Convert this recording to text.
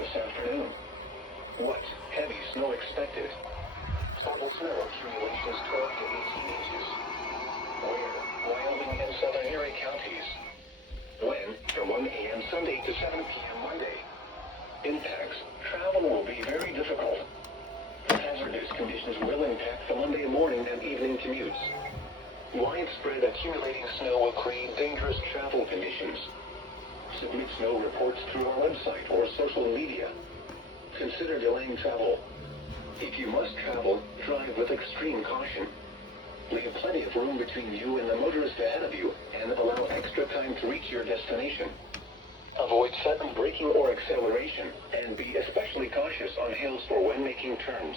this afternoon. What? Heavy snow expected. Total snow accumulations 12 to 18 inches. Where? Wyoming and southern Erie counties. When? From 1 a.m. Sunday to 7 p.m. Monday. Impacts. Travel will be very difficult. Hazardous conditions will impact the Monday morning and evening commutes. Widespread accumulating snow will create dangerous travel conditions. Submit snow reports through our website or social media. Consider delaying travel. If you must travel, drive with extreme caution. Leave plenty of room between you and the motorist ahead of you, and allow extra time to reach your destination. Avoid sudden braking or acceleration, and be especially cautious on hills or when making turns.